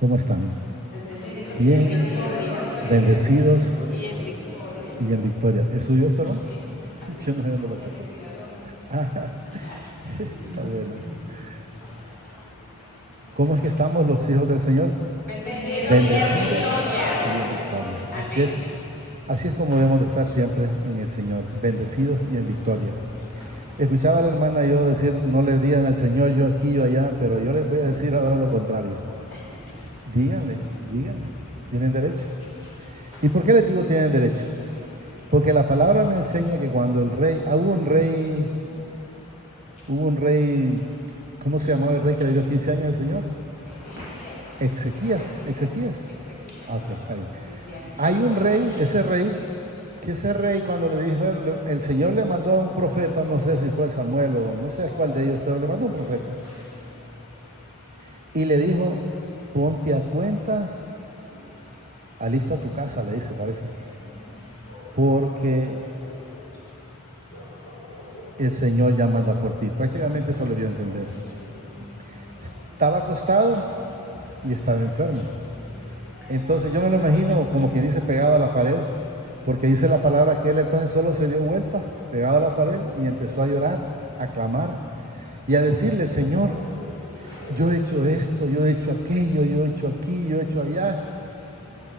¿Cómo están? Bien, bendecidos y en victoria. ¿Es suyo esto, no? Yo no sé dónde lo saqué. Está bueno. ¿Cómo es que estamos los hijos del Señor? Bendecidos y en victoria. Así es como debemos de estar siempre en el Señor, bendecidos y en victoria. Escuchaba a la hermana yo decir, no le digan al Señor yo aquí, yo allá, pero yo les voy a decir ahora lo contrario. Díganle, tienen derecho. ¿Y por qué les digo tienen derecho? Porque la palabra me enseña que cuando el rey, hubo un rey, ¿cómo se llamaba el rey que le dio 15 años al Señor? Ezequías. Okay, hay un rey, ese rey cuando le dijo, el Señor le mandó a un profeta, no sé si fue Samuel o no sé cuál de ellos, pero le mandó un profeta. Y le dijo, ponte a cuenta, alista tu casa, le dice, parece. Porque el Señor ya manda por ti. Prácticamente eso lo dio a entender. Estaba acostado y estaba enfermo. Entonces yo me lo imagino como quien dice pegado a la pared, porque dice la palabra que él entonces solo se dio vuelta, pegado a la pared, y empezó a llorar, a clamar y a decirle, Señor, yo he hecho esto, yo he hecho aquello, yo he hecho aquí, yo he hecho allá.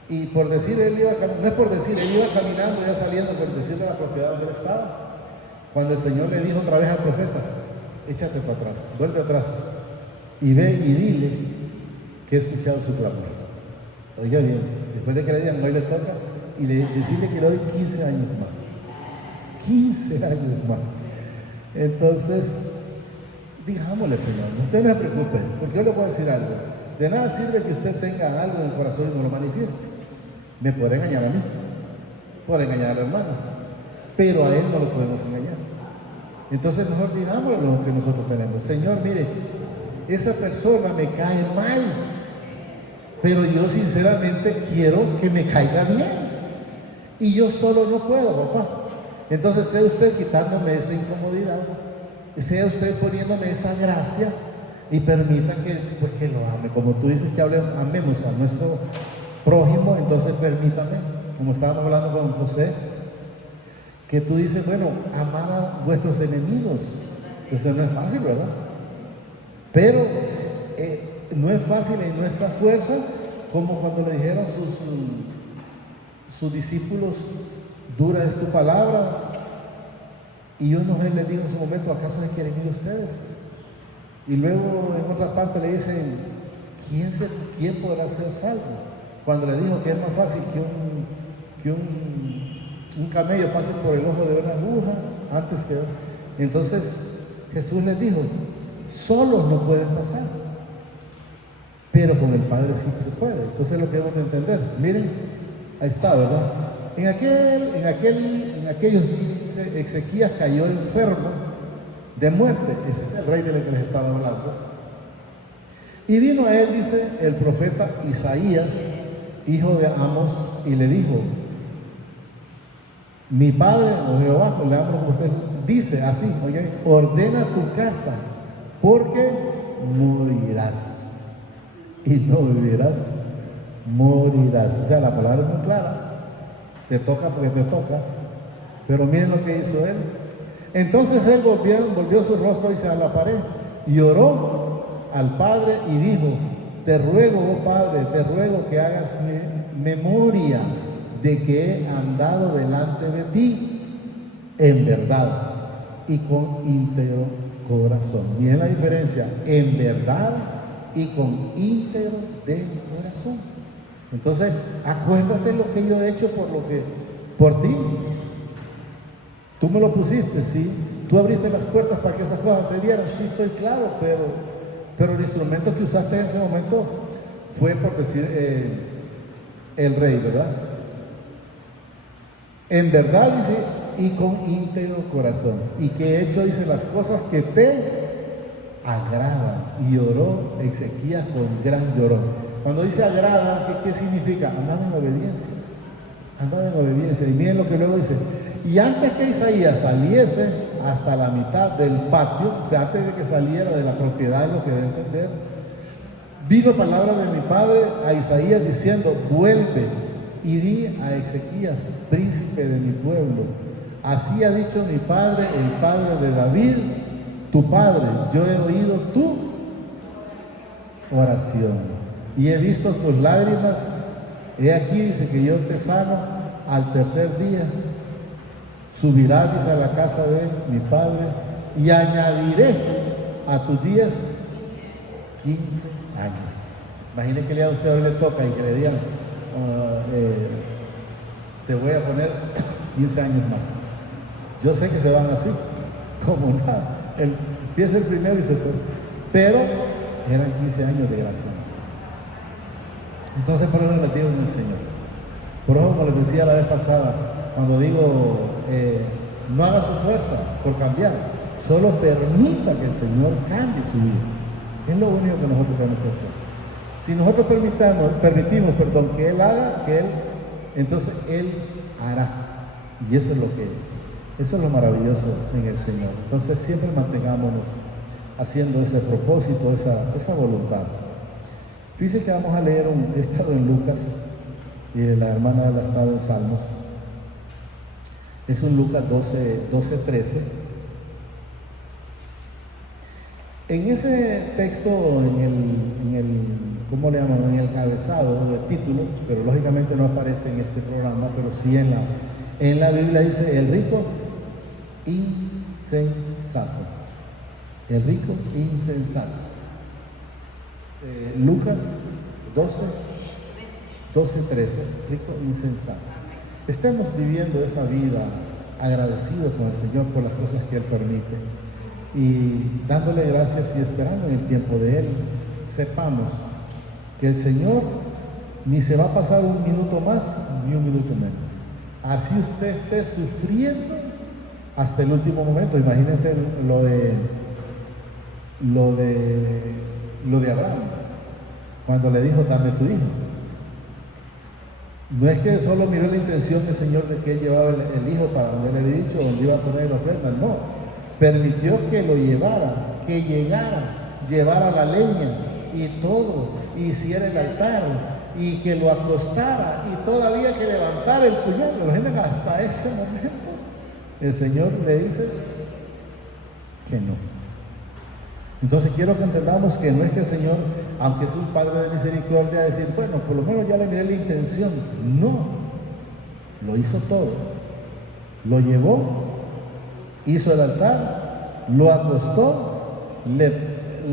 Y por decir, él iba caminando, ya saliendo, por decir de la propiedad donde él estaba. Cuando el Señor le dijo otra vez al profeta, échate para atrás, vuelve atrás, y ve y dile que he escuchado su clamor. Oiga bien, después de que le digan, hoy le toca, y decirle que le doy 15 años más. 15 años más. Entonces, digámosle, Señor, usted no se preocupe, porque yo le puedo decir algo. De nada sirve que usted tenga algo en el corazón y no lo manifieste. Me puede engañar a mí, puede engañar al hermano, pero a él no lo podemos engañar. Entonces mejor digámosle lo que nosotros tenemos. Señor, mire, esa persona me cae mal, pero yo sinceramente quiero que me caiga bien. Y yo solo no puedo, papá. Entonces sea usted quitándome esa incomodidad, sea usted poniéndome esa gracia y permita que lo ame. Como tú dices que amemos a nuestro prójimo, entonces permítame, como estábamos hablando con José, que tú dices, bueno, amad a vuestros enemigos. Entonces no es fácil, ¿verdad? Pero no es fácil en nuestra fuerza, como cuando le dijeron sus discípulos, dura es tu palabra. Y uno les dijo en su momento, ¿acaso se quieren ir ustedes? Y luego en otra parte le dicen, ¿quién podrá ser salvo? Cuando le dijo que es más fácil que un camello pase por el ojo de una aguja antes que... Entonces Jesús les dijo, solos no pueden pasar, pero con el Padre sí se puede. Entonces lo que debemos de entender, miren, ahí está, ¿verdad? En aquellos días Ezequías cayó enfermo de muerte. Ese es el rey del que les estaba hablando. Y vino a él, dice el profeta Isaías, hijo de Amos, y le dijo, mi padre, o Jehová, le hablo como usted, dice así, oye, ordena tu casa, porque morirás. Y no vivirás, morirás. O sea, la palabra es muy clara. Te toca porque te toca. Pero miren lo que hizo él. Entonces él volvió su rostro hacia la pared y oró al Padre y dijo, te ruego, oh Padre, te ruego que hagas memoria de que he andado delante de ti en verdad y con íntegro corazón. Miren la diferencia, en verdad y con íntegro de corazón. Entonces, acuérdate lo que yo he hecho por ti. Tú me lo pusiste, sí. Tú abriste las puertas para que esas cosas se dieran, sí, estoy claro, pero el instrumento que usaste en ese momento fue, por decir, el rey, ¿verdad? En verdad, dice, y con íntegro corazón. Y que he hecho, dice, las cosas que te agradan. Y oró Ezequías con gran llorón. Cuando dice agrada, ¿qué significa? Andar en obediencia. Andar en obediencia. Y miren lo que luego dice. Y antes que Isaías saliese hasta la mitad del patio, o sea, antes de que saliera de la propiedad, lo que debe entender, Vino palabra de mi padre a Isaías diciendo, vuelve y di a Ezequías, príncipe de mi pueblo, así ha dicho mi padre, el padre de David, tu padre, yo he oído tu oración y he visto tus lágrimas. He aquí, dice, que yo te sano al tercer día. Subirás, dice, a la casa de mi padre y añadiré a tus días 15 años. Imagine que le a usted hoy le toca y que le digan, te voy a poner 15 años más. Yo sé que se van así, como nada. Empieza el primero y se fue. Pero eran 15 años de gracia más. Entonces, por eso les digo en el Señor. Por eso, como les decía la vez pasada, cuando digo, no haga su fuerza por cambiar, solo permita que el Señor cambie su vida. Es lo único que nosotros tenemos que hacer. Si nosotros permitimos, que Él haga, entonces Él hará. Y eso es lo maravilloso en el Señor. Entonces siempre mantengámonos haciendo ese propósito, esa voluntad. Fíjense que vamos a leer he estado en Lucas, y la hermana ha estado en Salmos. Es un Lucas 12:13. En ese texto, ¿cómo le llaman? En el cabezado del título, pero lógicamente no aparece en este programa, pero sí en la Biblia dice, el rico insensato. El rico insensato. Lucas 12:13, rico insensato. Estamos viviendo esa vida agradecidos con el Señor por las cosas que Él permite y dándole gracias y esperando en el tiempo de Él. Sepamos que el Señor ni se va a pasar un minuto más ni un minuto menos. Así usted esté sufriendo hasta el último momento. Imagínense lo de Abraham, cuando le dijo, dame tu hijo. No es que solo miró la intención del Señor de que él llevaba el hijo para donde le había dicho, donde iba a poner la ofrenda. No, permitió que lo llevara, que llevara la leña y todo, y hiciera el altar, y que lo acostara, y todavía que levantara el puñal. Lo imaginan, hasta ese momento el Señor le dice que no. Entonces quiero que entendamos que no es que el Señor, aunque es un Padre de misericordia, decir, bueno, por lo menos ya le miré la intención. No, lo hizo todo. Lo llevó, hizo el altar, lo acostó, le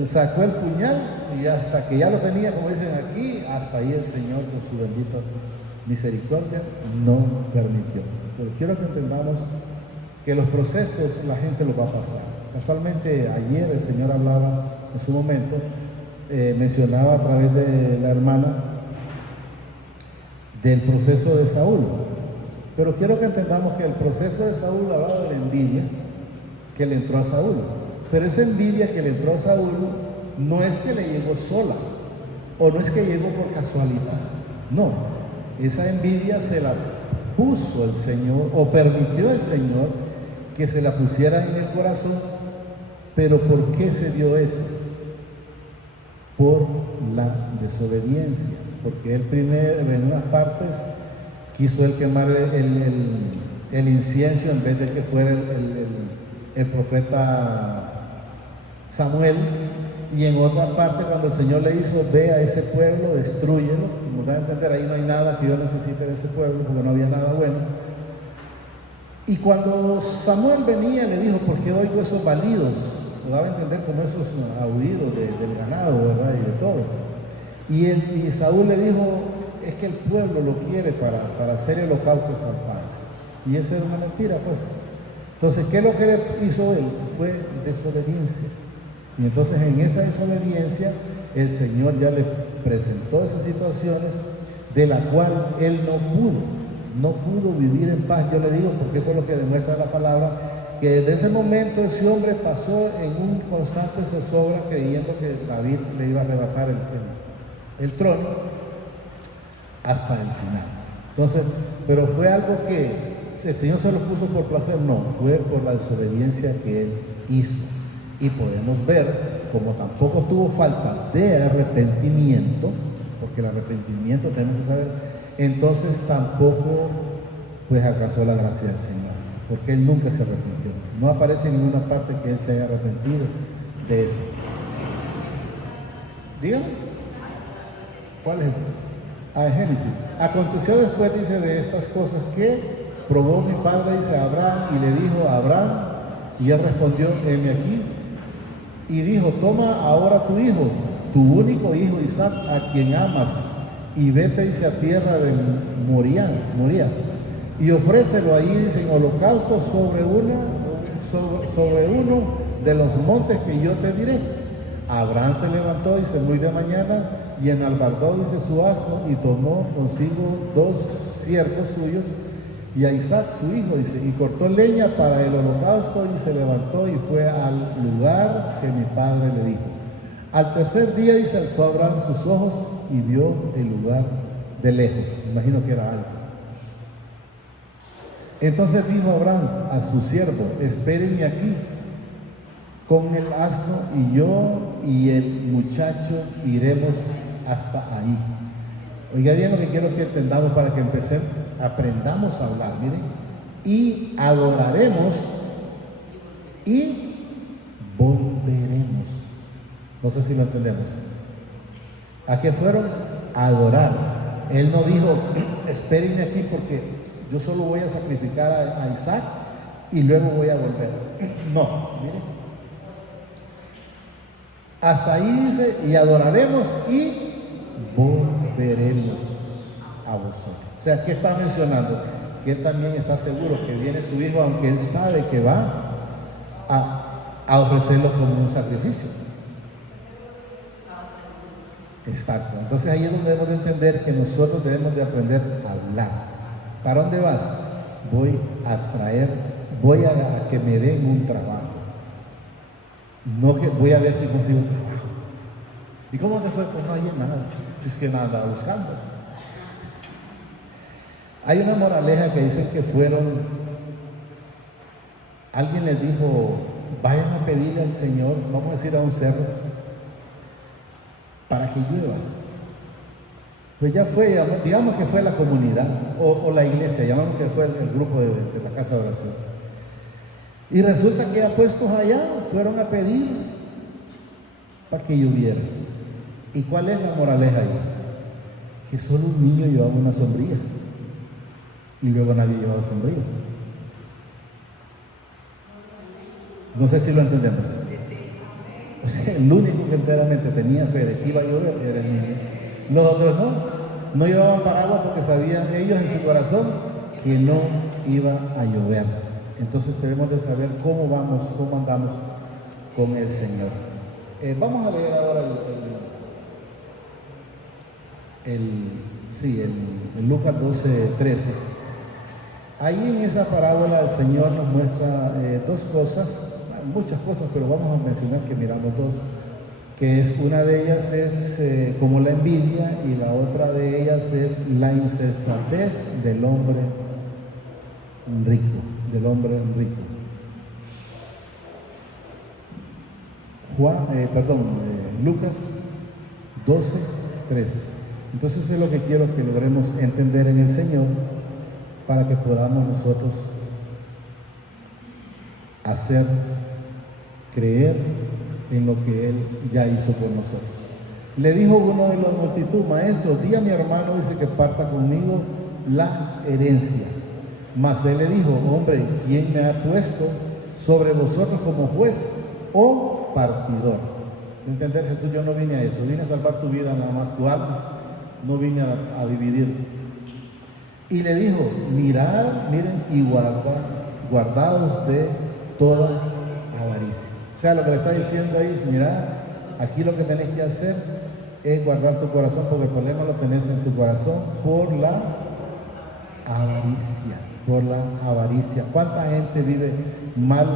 sacó el puñal y hasta que ya lo tenía, como dicen aquí, hasta ahí el Señor con su bendita misericordia no permitió. Pero quiero que entendamos que los procesos la gente los va a pasar. Casualmente ayer el Señor hablaba en su momento, mencionaba a través de la hermana del proceso de Saúl. Pero quiero que entendamos que el proceso de Saúl hablaba de la envidia que le entró a Saúl. Pero esa envidia que le entró a Saúl no es que le llegó sola, o no es que llegó por casualidad. No, esa envidia se la puso el Señor, o permitió el Señor que se la pusiera en el corazón. Pero ¿por qué se dio eso? Por la desobediencia. Porque él primero, en unas partes, quiso él quemar el incienso en vez de que fuera el profeta Samuel. Y en otra parte, cuando el Señor le hizo, ve a ese pueblo, destrúyelo. Como da a entender, ahí no hay nada que yo necesite de ese pueblo, porque no había nada bueno. Y cuando Samuel venía, le dijo, ¿por qué oigo esos balidos? Lo daba a entender como esos aullidos del ganado, ¿verdad? Y de todo. Y Saúl le dijo, es que el pueblo lo quiere para hacer holocaustos al Padre. Y esa era una mentira, pues. Entonces, ¿qué es lo que hizo él? Fue desobediencia. Y entonces en esa desobediencia, el Señor ya le presentó esas situaciones de la cual él no pudo vivir en paz. Yo le digo, porque eso es lo que demuestra la palabra, que desde ese momento ese hombre pasó en un constante zozobra creyendo que David le iba a arrebatar el trono hasta el final. Entonces, pero fue algo que el Señor se lo puso por placer, no, fue por la desobediencia que él hizo. Y podemos ver como tampoco tuvo falta de arrepentimiento, porque el arrepentimiento tenemos que saber, entonces tampoco pues alcanzó la gracia del Señor, porque él nunca se arrepintió. No aparece en ninguna parte que él se haya arrepentido de eso. Dígame, ¿cuál es este? Génesis. Aconteció después, dice, de estas cosas que probó mi padre, dice, a Abraham, y le dijo a Abraham, y él respondió, heme aquí, y dijo, toma ahora tu hijo, tu único hijo Isaac, a quien amas, y vete, dice, a tierra de Moría, y ofrécelo ahí, dice, en holocausto sobre uno de los montes que yo te diré. Abraham se levantó, dice, muy de mañana, y enalbardó, dice, su asno, y tomó consigo 2 siervos suyos, y a Isaac su hijo, dice, y cortó leña para el holocausto, y se levantó y fue al lugar que mi padre le dijo. Al tercer día, dice, alzó Abraham sus ojos y vio el lugar de lejos. Me imagino que era alto. Entonces dijo Abraham a su siervo, espérenme aquí con el asno, y yo y el muchacho iremos hasta ahí. Oiga bien lo que quiero que entendamos para que empecemos, aprendamos a hablar, miren, y adoraremos y volveremos. No sé si lo entendemos. ¿A qué fueron? A adorar. Él no dijo, espérenme aquí porque yo solo voy a sacrificar a Isaac y luego voy a volver. No, miren. Hasta ahí dice, y adoraremos y volveremos a vosotros. O sea, ¿qué está mencionando? Que él también está seguro que viene su hijo, aunque él sabe que va a ofrecerlo como un sacrificio. Exacto. Entonces ahí es donde debemos de entender que nosotros debemos de aprender a hablar. ¿Para dónde vas? Voy a que me den un trabajo. No que voy a ver si consigo un trabajo. ¿Y cómo te fue? Pues no hay nada. Es que nada andaba buscando. Hay una moraleja que dicen que alguien les dijo, vayan a pedirle al Señor, vamos a decir a un cerro, para que llueva. Pues ya fue, digamos que fue la comunidad o la iglesia, llamamos que fue el grupo de la casa de oración. Y resulta que ya puestos allá, fueron a pedir para que lloviera. ¿Y cuál es la moraleja ahí? Que solo un niño llevaba una sombrilla y luego nadie llevaba sombrilla. No sé si lo entendemos. O sea, el único que enteramente tenía fe de que iba a llover era el niño. Los otros no llevaban paraguas porque sabían ellos en su corazón que no iba a llover. Entonces debemos de saber cómo andamos con el Señor. Vamos a leer ahora el Lucas 12:13. Ahí en esa parábola el Señor nos muestra 2 cosas, muchas cosas, pero vamos a mencionar que miramos 2, que es una de ellas es como la envidia y la otra de ellas es la insensatez del hombre rico. Lucas 12:13. Entonces eso es lo que quiero que logremos entender en el Señor para que podamos nosotros creer en lo que Él ya hizo por nosotros. Le dijo uno de la multitud, maestro, di a mi hermano, dice, que parta conmigo la herencia. Mas él le dijo, hombre, ¿quién me ha puesto sobre vosotros como juez o partidor? ¿Entender, Jesús? Yo no vine a eso, vine a salvar tu vida, nada más tu alma, no vine a dividirte. Y le dijo, mirad, miren, y guardaos de toda avaricia. O sea, lo que le está diciendo ahí es, mirad, aquí lo que tenés que hacer es guardar tu corazón, porque el problema lo tenés en tu corazón por la avaricia. ¿Cuánta gente vive mal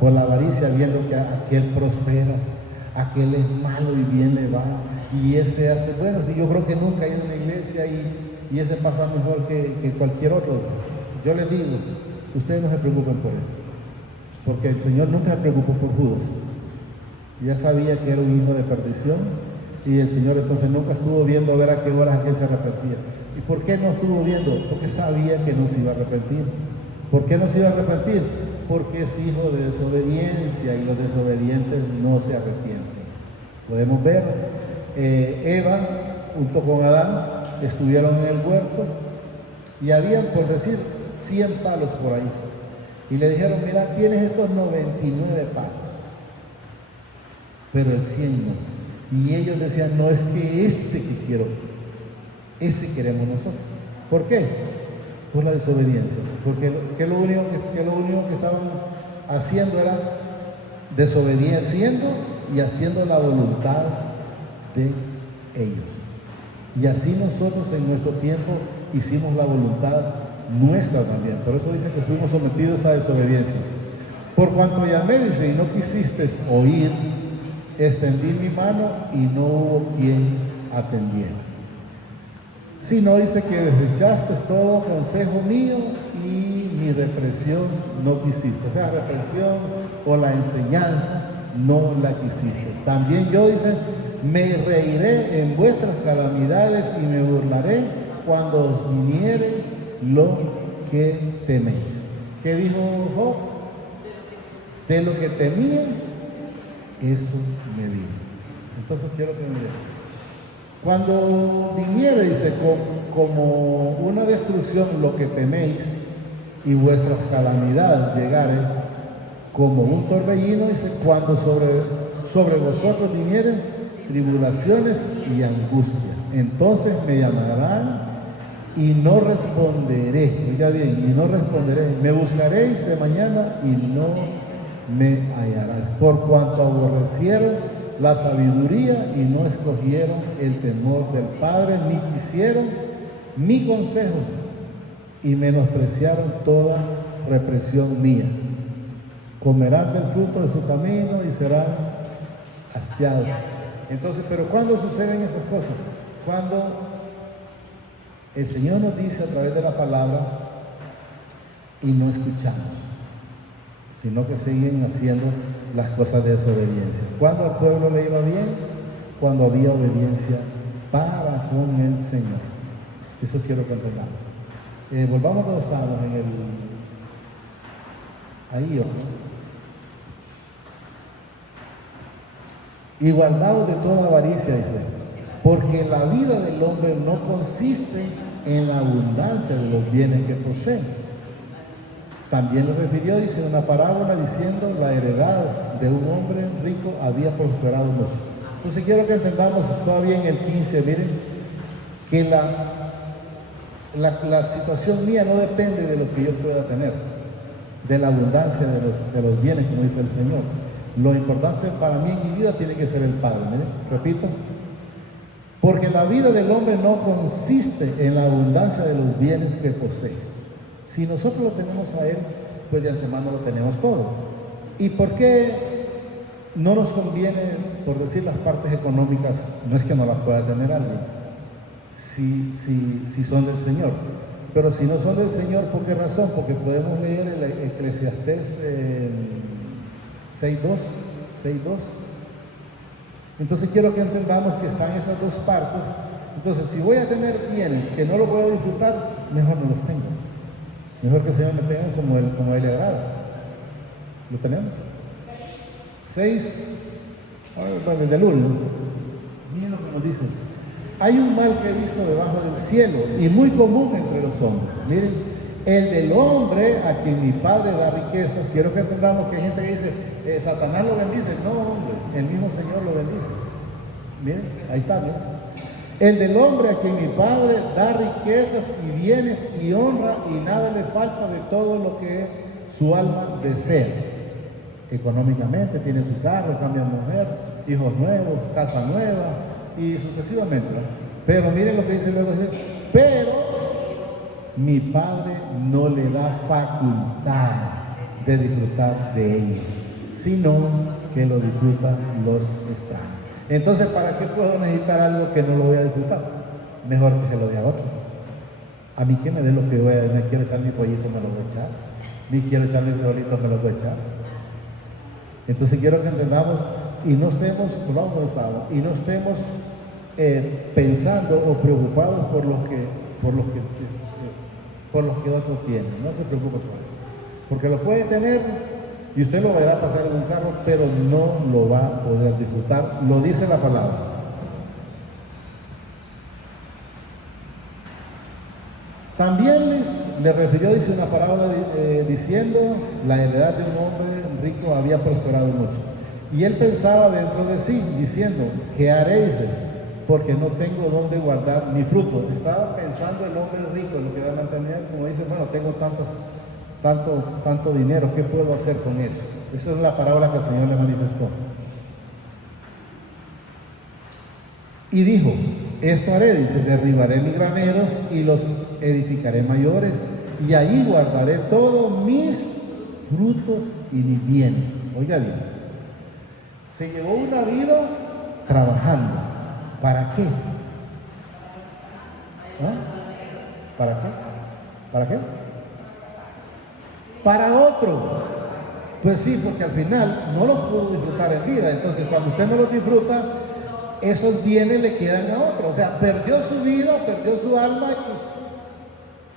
por la avaricia, viendo que aquel prospera, aquel es malo y bien le va, y ese hace, bueno, yo creo que nunca hay en una iglesia y ese pasa mejor que cualquier otro? Yo les digo, ustedes no se preocupen por eso, porque el Señor nunca se preocupó por Judas. Ya sabía que era un hijo de perdición y el Señor entonces nunca estuvo viendo a ver a qué horas aquel se arrepentía. ¿Y por qué no estuvo viendo? Porque sabía que no se iba a arrepentir. ¿Por qué no se iba a arrepentir? Porque es hijo de desobediencia y los desobedientes no se arrepienten. Podemos ver, Eva junto con Adán estuvieron en el huerto y habían, por decir, 100 palos por ahí. Y le dijeron, mira, tienes estos 99 palos, pero el 100 no. Y ellos decían, no, es que ese que quiero, ese queremos nosotros. ¿Por qué? Por la desobediencia. Porque lo único que estaban haciendo era desobedeciendo y haciendo la voluntad de ellos. Y así nosotros en nuestro tiempo hicimos la voluntad nuestra también. Por eso dice que fuimos sometidos a desobediencia. Por cuanto llamé, dice, y no quisiste oír, extendí mi mano y no hubo quien atendiera. Sino dice que desechaste todo consejo mío y mi represión no quisiste. O sea, represión o la enseñanza no la quisiste. También yo, dice, me reiré en vuestras calamidades y me burlaré cuando os viniere lo que teméis. ¿Qué dijo Job? De lo que temía, eso me vino. Entonces quiero que me vean. Cuando viniere, dice, como una destrucción lo que teméis y vuestras calamidades llegare como un torbellino, dice, cuando sobre vosotros vinieren tribulaciones y angustia, entonces me llamarán y no responderé. Oiga bien, y no responderé. Me buscaréis de mañana y no me hallaréis, por cuanto aborrecieron la sabiduría y no escogieron el temor del Padre, ni quisieron mi consejo y menospreciaron toda represión mía. Comerán del fruto de su camino y serán hastiados. Entonces, pero ¿cuándo suceden esas cosas? Cuando el Señor nos dice a través de la palabra y no escuchamos, sino que siguen haciendo las cosas de desobediencia. Cuando al pueblo le iba bien, cuando había obediencia para con el Señor. Eso quiero que entendamos. Volvamos donde estábamos, ahí, ¿no? Y guardaos de toda avaricia, dice, porque la vida del hombre no consiste en la abundancia de los bienes que posee. También lo refirió, dice, una parábola diciendo, la heredad de un hombre rico había prosperado mucho. Entonces quiero que entendamos todavía en el 15, miren, que la situación mía no depende de lo que yo pueda tener, de la abundancia de los bienes, como dice el Señor. Lo importante para mí en mi vida tiene que ser el Padre. Miren, repito, porque la vida del hombre no consiste en la abundancia de los bienes que posee. Si nosotros lo tenemos a Él, pues de antemano lo tenemos todo. ¿Y por qué no nos conviene, por decir, las partes económicas? No es que no las pueda tener alguien, si son del Señor. Pero si no son del Señor, ¿por qué razón? Porque podemos leer el Eclesiastés 6.2. Entonces quiero que entendamos que están esas dos partes. Entonces, si voy a tener bienes que no los voy a disfrutar, mejor no los tengo. Mejor que el Señor me tenga como a Él le agrada. ¿Lo tenemos? 6, desde el 1. Miren lo que nos dice. Hay un mal que he visto debajo del cielo y muy común entre los hombres. Miren, el del hombre a quien mi Padre da riquezas. Quiero que entendamos que hay gente que dice, Satanás lo bendice. No, hombre, el mismo Señor lo bendice. Miren, ahí está, miren. El del hombre a quien mi Padre da riquezas y bienes y honra y nada le falta de todo lo que su alma desea. Económicamente tiene su carro, cambia mujer, hijos nuevos, casa nueva y sucesivamente. Pero miren lo que dice luego, pero mi Padre no le da facultad de disfrutar de ello, sino que lo disfrutan los extraños. Entonces, ¿para qué puedo necesitar algo que no lo voy a disfrutar? Mejor que se lo dé a otro. A mí que me dé lo que voy a, me quiero echar mi pollito, me lo voy a echar. Me quiero echar mi frijolito, me lo voy a echar. Entonces quiero que entendamos y no estemos, volvamos como estábamos, y no estemos pensando o preocupados por los que otros tienen. No se preocupe por eso, porque lo puede tener y usted lo verá pasar en un carro, pero no lo va a poder disfrutar. Lo dice la palabra. También le refirió, dice una parábola diciendo, la heredad de un hombre rico había prosperado mucho. Y él pensaba dentro de sí, diciendo, ¿qué haré? Dice, porque no tengo dónde guardar mi fruto. Estaba pensando el hombre rico, en lo que da a entender, como dice, bueno, tengo tanto dinero, ¿qué puedo hacer con eso? Esa es la parábola que el Señor le manifestó. Y dijo, esto haré, dice, derribaré mis graneros y los edificaré mayores, y ahí guardaré todos mis frutos y mis bienes. Oiga bien, se llevó una vida trabajando. ¿Para qué? ¿Ah? ¿Para qué? ¿Para qué? Para otro. Pues sí, porque al final no los pudo disfrutar en vida. Entonces, cuando usted no los disfruta, esos bienes le quedan a otro. O sea, perdió su vida, perdió su alma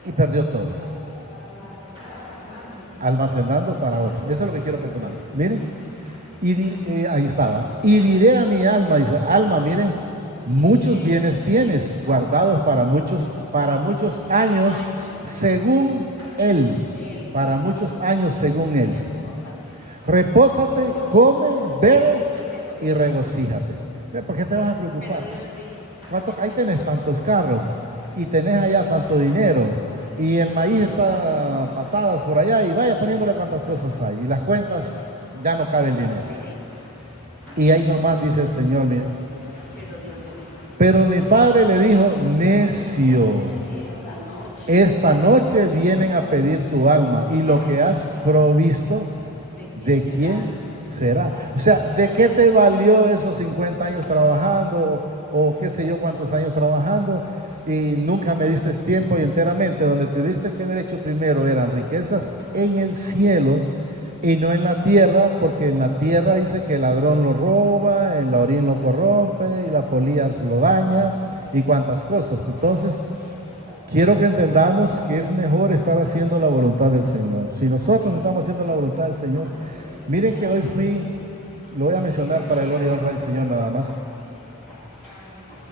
y perdió todo. Almacenando para otro. Eso es lo que quiero que entendamos. Miren, ahí estaba. Y diré a mi alma, dice, alma, miren, muchos bienes tienes guardados para muchos años según Él. Para muchos años según Él. Repósate, come, bebe y regocíjate. ¿Por qué te vas a preocupar? Ahí tenés tantos carros y tenés allá tanto dinero y el maíz está patadas por allá y vaya poniéndole cuántas cosas hay y las cuentas ya no cabe el dinero. Y ahí nomás dice el Señor, mira. Pero mi padre le dijo, necio, esta noche vienen a pedir tu alma y lo que has provisto, ¿de quién será? O sea, ¿de qué te valió esos 50 años trabajando o qué sé yo cuántos años trabajando y nunca me diste tiempo y enteramente? Donde tuviste que haber hecho primero eran riquezas en el cielo y no en la tierra, porque en la tierra dice que el ladrón lo roba, el orín lo corrompe y la polilla se lo daña y cuantas cosas. Entonces, quiero que entendamos que es mejor estar haciendo la voluntad del Señor. Si nosotros estamos haciendo la voluntad del Señor, miren que hoy lo voy a mencionar para el gloria y honra del Señor nada más.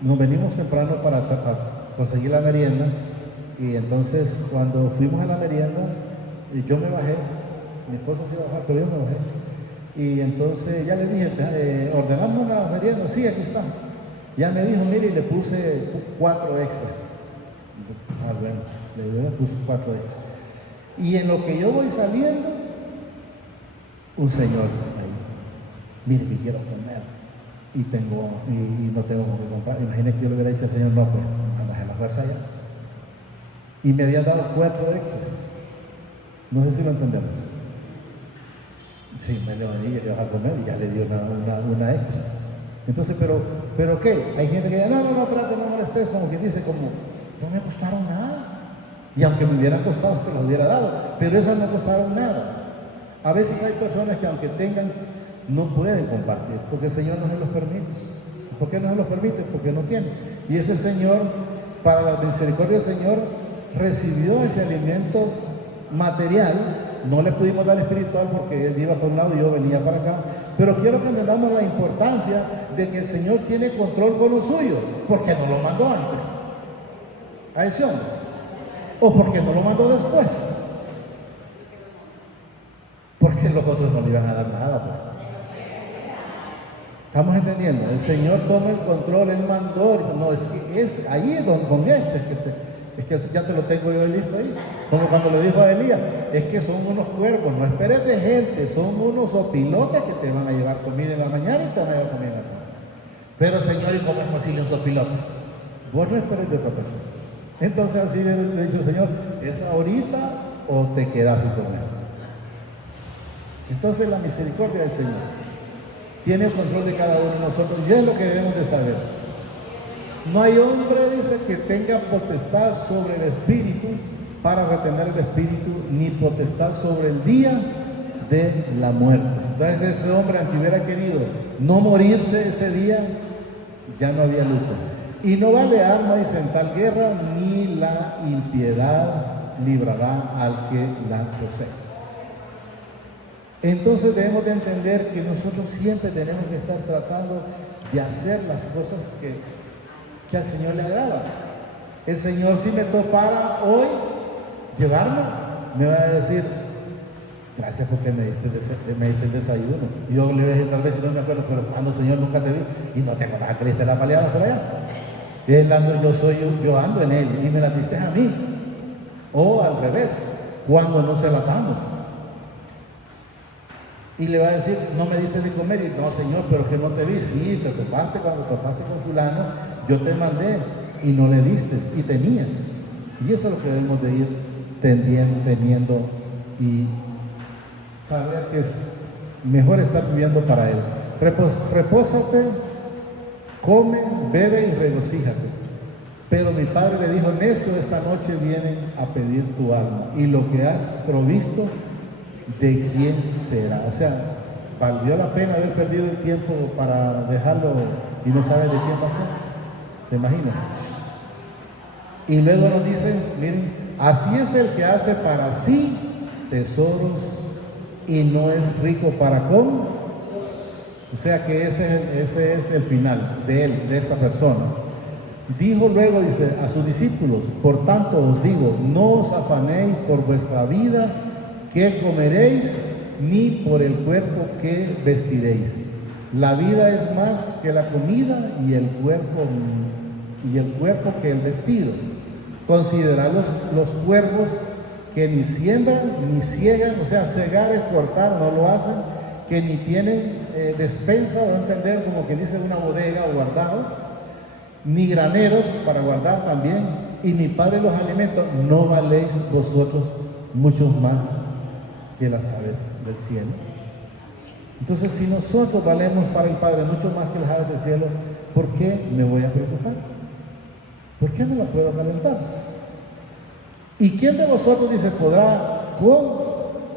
Nos venimos temprano para conseguir la merienda y entonces cuando fuimos a la merienda, yo me bajé, mi esposa se iba a bajar, pero yo me bajé. Y entonces ya le dije, ¿ordenamos una merienda? Sí, aquí está. Ya me dijo, mire, y le puse 4 extras. Ah, bueno, le puse 4 extras. Y en lo que yo voy saliendo, un señor ahí, mire que quiero comer y no tengo con qué comprar. Imagínese que yo le hubiera dicho al señor, no, pues andas en la fuerza allá. Y me había dado 4 extras. No sé si lo entendemos. Sí, me le dije que vas a comer y ya le dio una extra. Entonces, pero ¿qué? Hay gente que dice, no, espérate, no molestes, como que dice, como, no me costaron nada. Y aunque me hubieran costado, se los hubiera dado, pero esas no costaron nada. A veces hay personas que aunque tengan, no pueden compartir, porque el Señor no se los permite. ¿Por qué no se los permite? Porque no tiene. Y ese Señor, para la misericordia del Señor, recibió ese alimento material. No le pudimos dar espiritual porque Él iba por un lado y yo venía para acá. Pero quiero que entendamos la importancia de que el Señor tiene control con los suyos. Porque no lo mandó antes a ese hombre. O porque no lo mandó después. Porque los otros no le iban a dar nada, pues. ¿Estamos entendiendo? El Señor toma el control, Él mandó. No, es ahí con es que ya te lo tengo yo listo ahí. Como cuando le dijo a Elías, es que son unos cuervos, no esperes de gente, son unos opilotes que te van a llevar comida en la mañana y te van a llevar comida en la tarde. Pero Señor, ¿y cómo es posible un sopilote? Vos no esperes de otra persona. Entonces así le he dicho, Señor, ¿es ahorita o te quedas sin comer? Entonces la misericordia del Señor tiene el control de cada uno de nosotros y es lo que debemos de saber. No hay hombre, dice, que tenga potestad sobre el espíritu para retener el espíritu, ni potestad sobre el día de la muerte. Entonces ese hombre, aunque hubiera querido no morirse ese día, ya no había lucha. Y no vale arma y en tal guerra, ni la impiedad librará al que la posee. Entonces debemos de entender que nosotros siempre tenemos que estar tratando de hacer las cosas que al Señor le agrada. El Señor, si me topara hoy llevarme, me va a decir: gracias porque me diste el desayuno. Y yo le voy a decir, tal vez si no me acuerdo, pero cuando, Señor, nunca te vi y no te acordás que le diste la paleada por allá. Él ando, yo ando en Él y me la diste a mí. O al revés, cuando nos relatamos. Y le va a decir: no me diste de comer. Y no, Señor, pero que no te vi. Sí, te topaste cuando topaste con fulano, yo te mandé y no le diste y tenías. Y eso es lo que debemos de ir teniendo y saber que es mejor estar viviendo para Él. Repósate, come, bebe y regocíjate. Pero mi padre le dijo: necio, esta noche vienen a pedir tu alma, y lo que has provisto, ¿de quién será? O sea, ¿valió la pena haber perdido el tiempo para dejarlo y no sabes de quién va a ser? ¿Se imagina? Y luego nos dice, miren, así es el que hace para sí tesoros y no es rico para con. O sea que ese es el final de él, de esa persona. Dijo luego, dice, a sus discípulos: por tanto os digo, no os afanéis por vuestra vida, qué comeréis, ni por el cuerpo que vestiréis. La vida es más que la comida, y el cuerpo que el vestido. Considerad los cuervos, que ni siembran ni ciegan, o sea, cegar es cortar, no lo hacen, que ni tienen despensa, o entender como que dice una bodega o guardado, ni graneros para guardar también, y mi Padre los alimenta. ¿No valéis vosotros muchos más que las aves del cielo? Entonces, si nosotros valemos para el Padre mucho más que las aves del cielo, ¿por qué me voy a preocupar? ¿Por qué no la puedo calentar? ¿Y quién de vosotros, dice, podrá con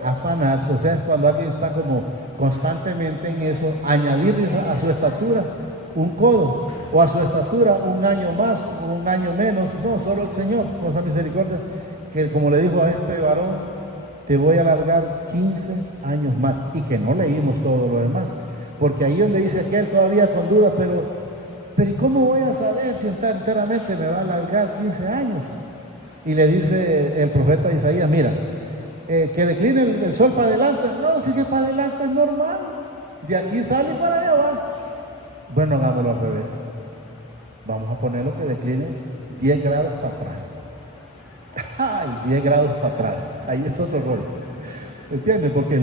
afanarse? O sea, es cuando alguien está como constantemente en eso, añadir a su estatura un codo, o a su estatura un año más o un año menos. No, solo el Señor, con esa misericordia, que como le dijo a este varón: te voy a alargar 15 años más. Y que no leímos todo lo demás, porque ahí donde dice aquel todavía con duda, pero ¿y cómo voy a saber si enteramente me va a alargar 15 años? Y le dice el profeta Isaías: mira, que decline el sol para adelante. No, si que para adelante es normal, de aquí sale y para allá va. Bueno, hagámoslo al revés. Vamos a ponerlo que decline 10 grados para atrás. ¡Ay! 10 grados para atrás. Ahí es otro rollo. ¿Entiendes? Porque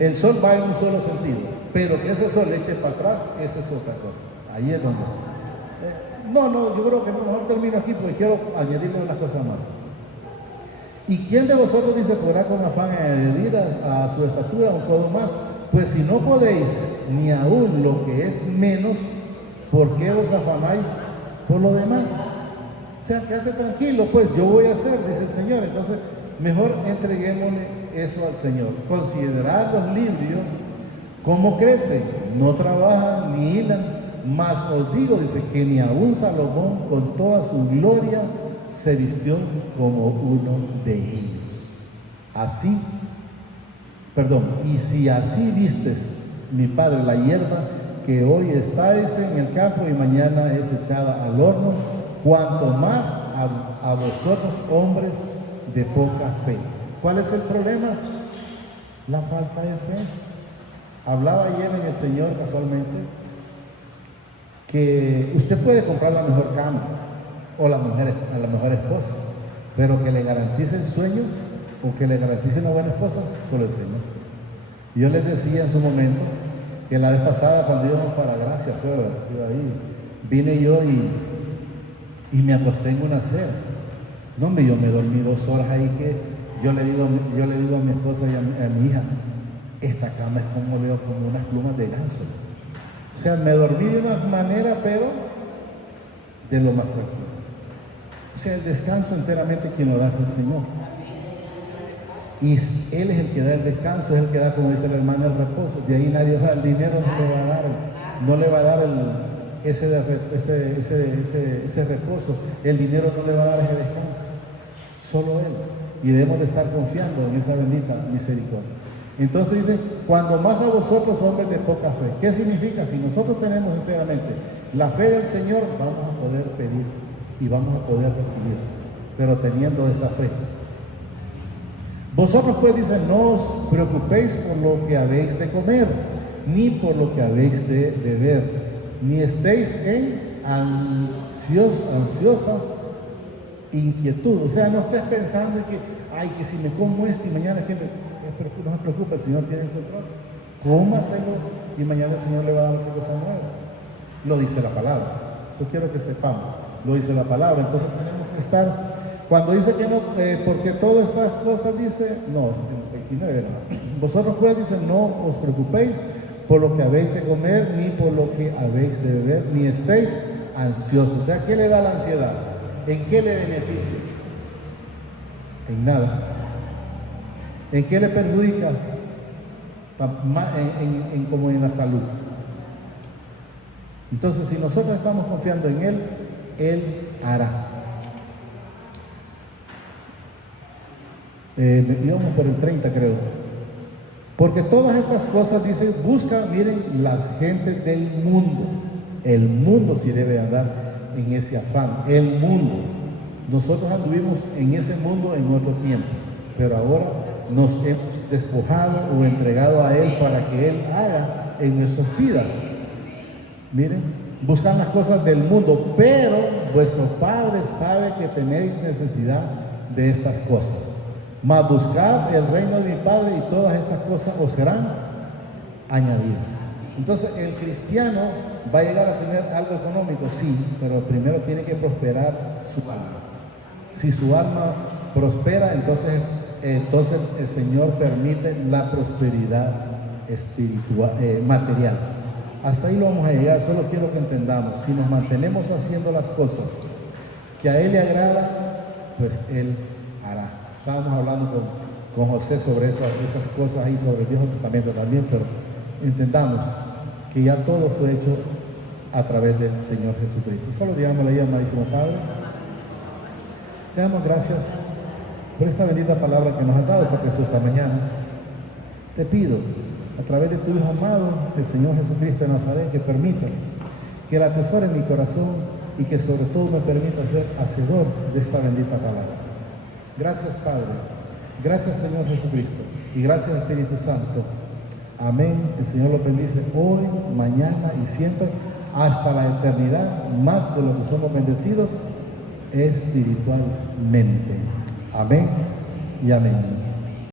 el sol va en un solo sentido, pero que ese sol le eche para atrás, esa es otra cosa. Ahí es donde... yo creo que mejor termino aquí porque quiero añadirle unas cosas más. ¿Y quién de vosotros, dice, podrá con afán añadir a su estatura un codo más? Pues si no podéis ni aún lo que es menos, ¿por qué os afanáis por lo demás? O sea, quédate tranquilo, pues yo voy a hacer, dice el Señor. Entonces, mejor entreguémosle eso al Señor. Considerad los lirios, cómo crecen, no trabajan ni hilan. Mas os digo, dice, que ni aun Salomón con toda su gloria se vistió como uno de ellos. Y si así vistes, mi Padre, la hierba que hoy estáis en el campo y mañana es echada al horno, cuanto más a vosotros, hombres de poca fe. ¿Cuál es el problema? La falta de fe. Hablaba ayer en el Señor casualmente que usted puede comprar la mejor cama o a la mejor esposa, pero que le garantice el sueño o que le garantice una buena esposa, solo el Señor. Y yo les decía en su momento que la vez pasada, cuando íbamos para Gracia, vine yo y me acosté en una acera. No, hombre, yo me dormí 2 horas ahí, que yo le digo a mi esposa y a mi hija: esta cama es como veo como unas plumas de ganso. O sea, me dormí de una manera, pero de lo más tranquilo. O sea, el descanso enteramente quien lo da es el Señor. Y Él es el que da el descanso, es el que da, como dice la hermana, el reposo. De ahí nadie va, el dinero no le va a dar, ese reposo, el dinero no le va a dar ese descanso, solo Él. Y debemos de estar confiando en esa bendita misericordia. Entonces dice, cuando más a vosotros, hombres de poca fe. ¿Qué significa? Si nosotros tenemos enteramente la fe del Señor, vamos a poder pedir y vamos a poder recibir, pero teniendo esa fe. Vosotros pues, dice, no os preocupéis por lo que habéis de comer, ni por lo que habéis de beber, ni estéis en ansiosa inquietud. O sea, no estés pensando que, ay, que si me como esto y mañana es que no se preocupe, el Señor tiene el control. Cómaselo y mañana el Señor le va a dar otra cosa nueva. Lo dice la palabra. Eso quiero que sepamos. Lo dice la palabra. Entonces tenemos que estar, cuando dice que no, porque todas estas cosas dice, no, es el 29 era. Vosotros pues, dice, no os preocupéis por lo que habéis de comer, ni por lo que habéis de beber, ni estéis ansiosos. O sea, ¿qué le da la ansiedad? ¿En qué le beneficia? En nada. ¿En qué le perjudica? Como en la salud. Entonces, si nosotros estamos confiando en Él, Él hará. Íbamos por el 30, creo. Porque todas estas cosas, dice, busca, miren, las gentes del mundo. El mundo sí debe andar en ese afán. El mundo. Nosotros anduvimos en ese mundo en otro tiempo, pero ahora nos hemos despojado o entregado a Él para que Él haga en nuestras vidas. Miren, buscan las cosas del mundo, pero vuestro Padre sabe que tenéis necesidad de estas cosas. Mas buscad el reino de mi Padre y todas estas cosas os serán añadidas. Entonces el cristiano va a llegar a tener algo económico, sí, pero primero tiene que prosperar su alma. Si su alma prospera, entonces el Señor permite la prosperidad espiritual, material. Hasta ahí lo vamos a llegar. Solo quiero que entendamos, si nos mantenemos haciendo las cosas que a Él le agrada, pues Él hará. Estábamos hablando con José sobre esas cosas ahí, sobre el Viejo Testamento también, pero entendamos que ya todo fue hecho a través del Señor Jesucristo. Solo digámosle ahí, amadísimo Padre, te damos gracias por esta bendita palabra que nos has dado esta preciosa mañana. Te pido, a través de tu Hijo amado, el Señor Jesucristo de Nazaret, que permitas que la atesore en mi corazón y que sobre todo me permita ser hacedor de esta bendita palabra. Gracias, Padre. Gracias, Señor Jesucristo. Y gracias, Espíritu Santo. Amén. El Señor los bendice hoy, mañana y siempre, hasta la eternidad, más de lo que somos bendecidos espiritualmente. Amén y amén.